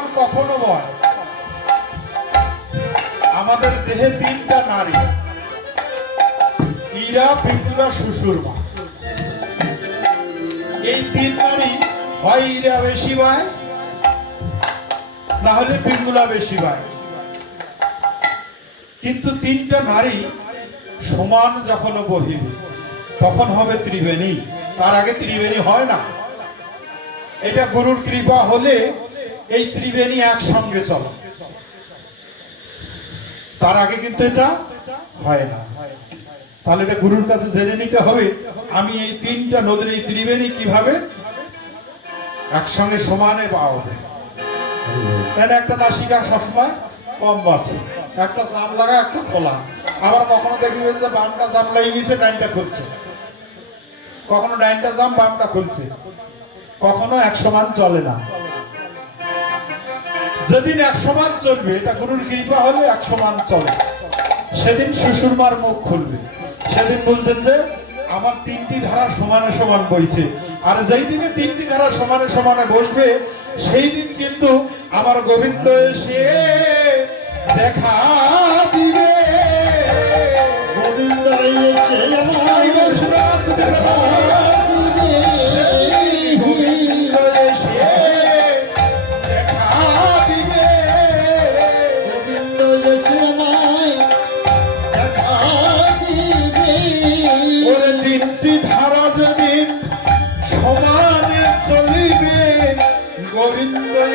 সমান কখনো বয়। আমাদের দেহে তিনটা নারী। ইরা পিঙ্গুলা শ্বশুর মা। এই তিন নারী, হয় ইরা বেশি বায়, না হলে পিঙ্গুলা বেশি বায়। কিন্তু তিনটা নারী সমান যখন বহিবে, তখন হবে ত্রিবেণী। তার আগে ত্রিবেণী হয় না। এটা গুরুর কৃপা হলে এই ত্রিবেণী একসঙ্গে চলে। তার আগে কিন্তু এটা হয় না। তাহলে এটা গুরুর কাছে জেনে নিতে হবে, আমি এই তিনটা নদীর এই ত্রিবেণী কীভাবে একসঙ্গে সমানে পাওয়া যায়। তাহলে একটা নাসিকা সবসময় কম বাসে, একটা জাম লাগা, একটা খোলা। আবার কখনো দেখবেন যে বামটা জাম লাগিয়ে গেছে, ডাইনটা খুলছে। কখনো ডাইনটা জাম, বামটা খুলছে। কখনো এক সমান চলে না। যেদিন এক সমান চলবে, এটা গুরুর কৃপা হলে এক সমান চলে। সেদিন শ্বশুরমার মুখ খুলবে। সেদিন বলছেন যে, আমার তিনটি ধারা সমানে সমান বইছে। আর যেই দিনে তিনটি ধারা সমানে সমানে বসবে, সেই দিন কিন্তু আমার গোবিন্দ এসে দেখা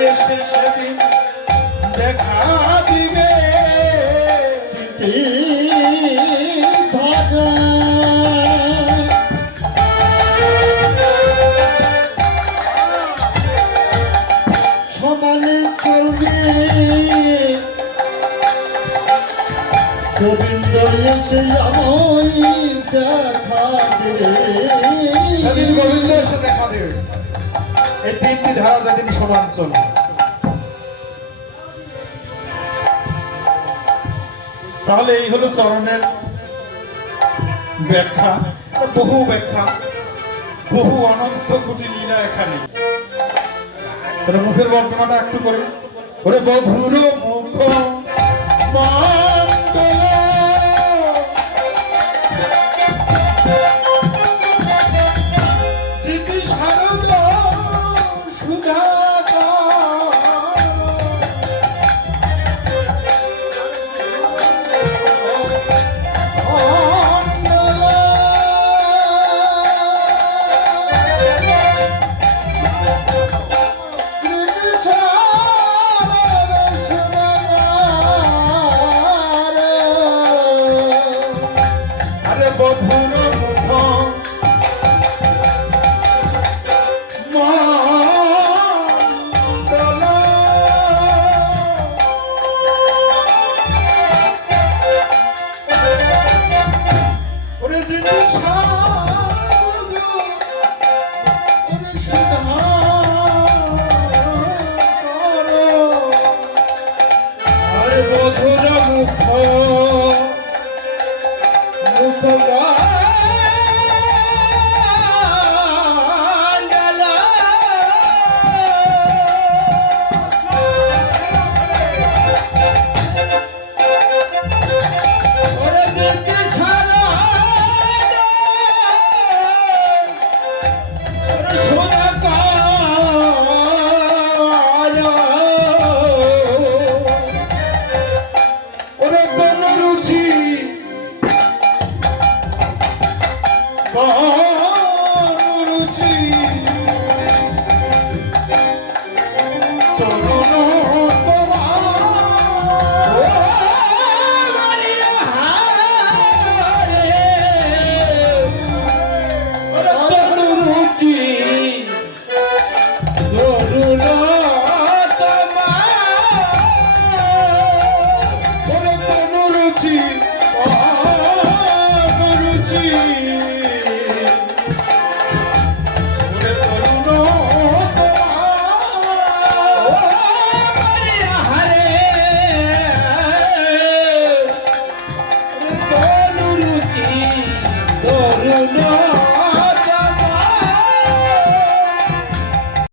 এসে সেদিন দেখা দিবে। দেখা দেবে সেদিন গোবিন্দ দেখা দেবে। এই তিনটি ধারা যেদিন সমান তাহলে এই হলো চরণের ব্যাখ্যা, বহু ব্যাখ্যা, বহু অনন্ত কোটি লীলা এখানে। মুখের বর্তমানটা একটু করে। ওরে বধুর মুখ মণ্ডল বধুর মুখ know.